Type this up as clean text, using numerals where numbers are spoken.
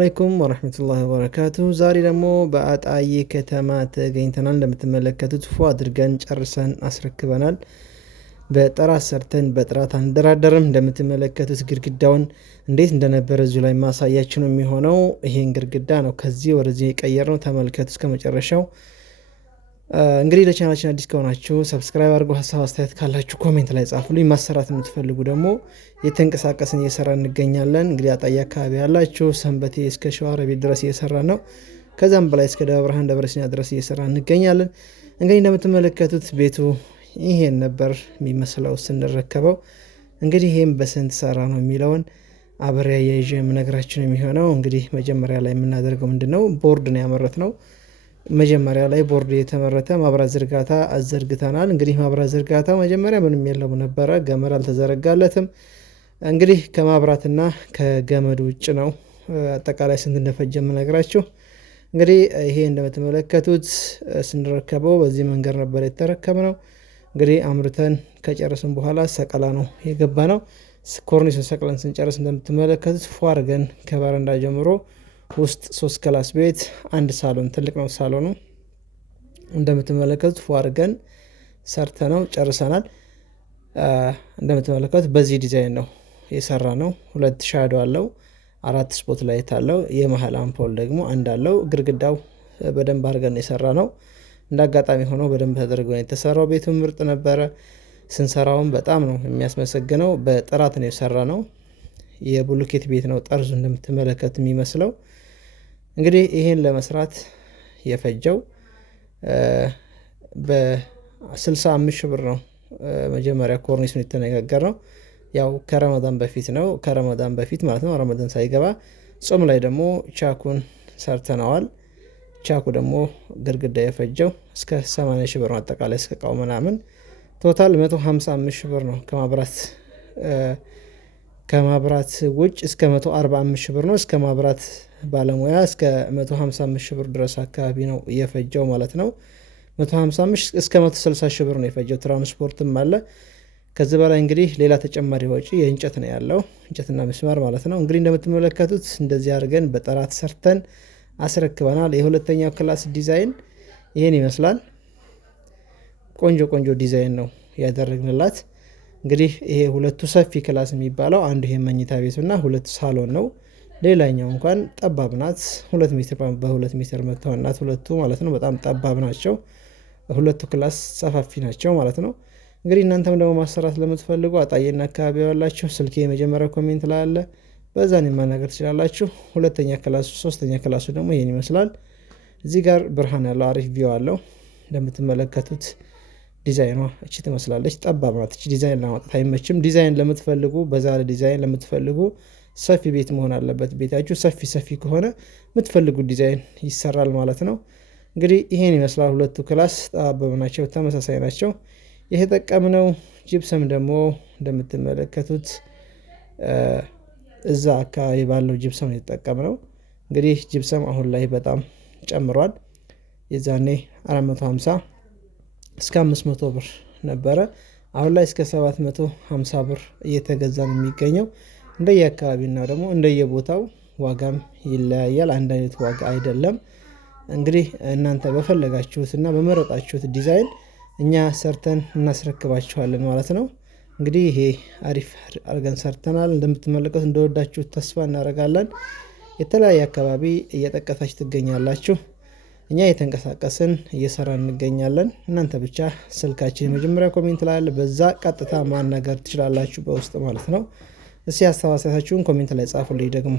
አለይኩም ወራህመቱላሂ ወበረካቱ። ዛሬ ደግሞ በአጣዬ ከተማ ተገኝተናል። እንደምትመለከቱት ፎ አድርገን ጨርሰን አስረክበናል። በጥራት ሰርተን በጥራት አንደራደርም። እንደምትመለከቱት ግድግዳውን እንዴት እንደነበረ እዚሁ ላይ ማሳያችሁ ነው የሚሆነው። ይሄን ግድግዳ ነው ከዚህ ወደዚህ የቀየር ነው። ተመልከቱ እስከ መጨረሻው። እንግዲህ ለቻናላችን አዲስ ከሆናችሁ ሰብስክራይብ አድርጎ ሀሳብ አስተያየት ካላችሁ ኮሜንት ላይ ጻፉልኝ። ማሰራት የምትፈልጉ ደግሞ የተንቀሳቀስን እየሰራ እንገኛለን። እንግዲህ አጣዬ አካባቢ ያላችሁ ሰንበቴ እስከ ሸዋሮቢት ድረስ እየሰራ ነው። ከዛም በላይ እስከ ደብረ ብርሃን ደብረ ሲና ድረስ እየሰራ እንገኛለን። እንግዲህ እንደምትመለከቱት ቤቱ ይሄን ነበር የሚመስለው ስንረከበው። እንግዲህ ይሄም በስንት ሰራ ነው የሚለውን አብሬ አያይዤ የምነግራችሁ ነው የሚሆነው። እንግዲህ መጀመሪያ ላይ የምናደርገው ምንድነው፣ ቦርድ ነው ያመረት ነው። መጀመሪያ ላይ ቦርድ የተመረተ ማብራት ዝርጋታ አዘርግተናል። እንግዲህ ማብራት ዝርጋታ መጀመሪያ ምንም የለው ነበረ፣ ገመድ አልተዘረጋለትም። እንግዲህ ከማብራትና ከገመድ ውጭ ነው አጠቃላይ ስንት እንደፈጀ የምነግራችሁ። እንግዲህ ይሄ እንደምትመለከቱት ስንረከበው በዚህ መንገድ ነበር የተረከብነው። እንግዲህ አምርተን ከጨረስን በኋላ ሰቀላ ነው የገባ ነው። ኮርኒሱን ሰቅለን ስንጨርስ እንደምትመለከቱት ፏ አድርገን ከበረንዳ ጀምሮ ውስጥ 3 ክላስ ቤት፣ አንድ ሳሎን፣ ትልቅ ነው ሳሎኑ። እንደምትመለከቱት ፏ አድርገን ሰርተ ነው ጨርሰናል። እንደምትመለከቱት በዚህ ዲዛይን ነው የሰራ ነው። 2 ሻዶ አለው፣ 4 ስፖት ላይት አለው። የመሀል አምፖል ደግሞ አንድ አለው። ግድግዳው በደንብ አድርገን የሰራ ነው። እንደ አጋጣሚ ሆኖ በደንብ ተደርጎ የተሰራው። ቤቱ ምርጥ ነበረ። ስንሰራውም በጣም ነው የሚያስመሰግነው። በጥራት ነው የሰራ ነው። የቡሉኬት ቤት ነው ጠርዙ እንደምትመለከት የሚመስለው። እንግዲህ ይሄን ለመስራት የፈጀው በ65 ሺህ ብር ነው። መጀመሪያ ኮርኒሱን የተነጋገር ነው። ያው ከረመዳን በፊት ነው፣ ከረመዳን በፊት ማለት ነው፣ ረመዳን ሳይገባ ጾም ላይ ደግሞ ቻኩን ሰርተነዋል። ቻኩ ደግሞ ግድግዳ የፈጀው እስከ 80 ሺህ ብር ነው። አጠቃላይ እስከ እቃው ምናምን ቶታል 155 ሺህ ብር ነው። ከማብራት ውጭ እስከ 145 ሺህ ብር ነው። እስከ ማብራት ባለሙያ እስከ 155 ሺህ ብር ድረስ አካባቢ ነው የፈጀው ማለት ነው። 155 እስከ 160 ሺህ ብር ነው የፈጀው። ትራንስፖርትም አለ። ከዚህ በላይ እንግዲህ ሌላ ተጨማሪ ወጪ የእንጨት ነው ያለው፣ እንጨትና ምስማር ማለት ነው። እንግዲህ እንደምትመለከቱት እንደዚህ አድርገን በጥራት ሰርተን አስረክበናል። የሁለተኛው ክላስ ዲዛይን ይሄን ይመስላል። ቆንጆ ቆንጆ ዲዛይን ነው ያደረግንላት። እንግዲህ ይሄ ሁለቱ ሰፊ ክላስ የሚባለው አንዱ ይሄ መኝታ ቤቱና 2 ሳሎን ነው። ሌላኛው እንኳን ጠባብ ናት። 2 ሜትር በ2 ሜትር መተዋናት ሁለቱ ማለት ነው። በጣም ጠባብ ናቸው። ሁለቱ ክላስ ሰፋፊ ናቸው ማለት ነው። እንግዲህ እናንተም ደግሞ ማሰራት ለምትፈልጉ አጣዬና አካባቢ ያላችሁ ስልኬ የመጀመሪያው ኮሜንት ላይ አለ፣ በዛን ማናገር ትችላላችሁ። ሁለተኛ ክላሱ፣ ሶስተኛ ክላሱ ደግሞ ይሄን ይመስላል። እዚህ ጋር ብርሃን ያለው አሪፍ ቪው አለው። እንደምትመለከቱት ዲዛይኗ እቺ ትመስላለች። ጠባብ ናት። እቺ ዲዛይን ለማውጣት አይመችም። ዲዛይን ለምትፈልጉ፣ በዛ ዲዛይን ለምትፈልጉ ሰፊ ቤት መሆን አለበት። ቤታችሁ ሰፊ ከሆነ የምትፈልጉት ዲዛይን ይሰራል ማለት ነው። እንግዲህ ይሄን ይመስላል። ሁለቱ ክላስ ጠባብ ናቸው፣ ተመሳሳይ ናቸው። የተጠቀምነው ጂፕሰም ደግሞ እንደምትመለከቱት እዛ አካባቢ ባለው ጂፕሰም ነው የተጠቀምነው። እንግዲህ ጂፕሰም አሁን ላይ በጣም ጨምሯል። የዛኔ 450 እስከ 500 ብር ነበረ። አሁን ላይ እስከ 750 ብር እየተገዛ ነው የሚገኘው። እንደየ አካባቢና ደግሞ እንደየቦታው ዋጋም ይለያያል። አንድ አይነት ዋጋ አይደለም። እንግዲህ እናንተ በፈለጋችሁትና በመረጣችሁት ዲዛይን እኛ ሰርተን እናስረክባችኋለን ማለት ነው። እንግዲህ ይሄ አሪፍ አድርገን ሰርተናል። እንደምትመለከቱት እንደወዳችሁት ተስፋ እናደርጋለን። የተለያየ አካባቢ እየጠቀሳችሁ ትገኛላችሁ። እኛ የተንቀሳቀስን እየሰራን እንገኛለን። እናንተ ብቻ ስልካችን የመጀመሪያ ኮሜንት ላይ አለ፣ በዛ ቀጥታ ማናገር ትችላላችሁ በውስጥ ማለት ነው። እስኪ ሀሳብ አስተያየታችሁን ኮሜንት ላይ ጻፉልኝ ደግሞ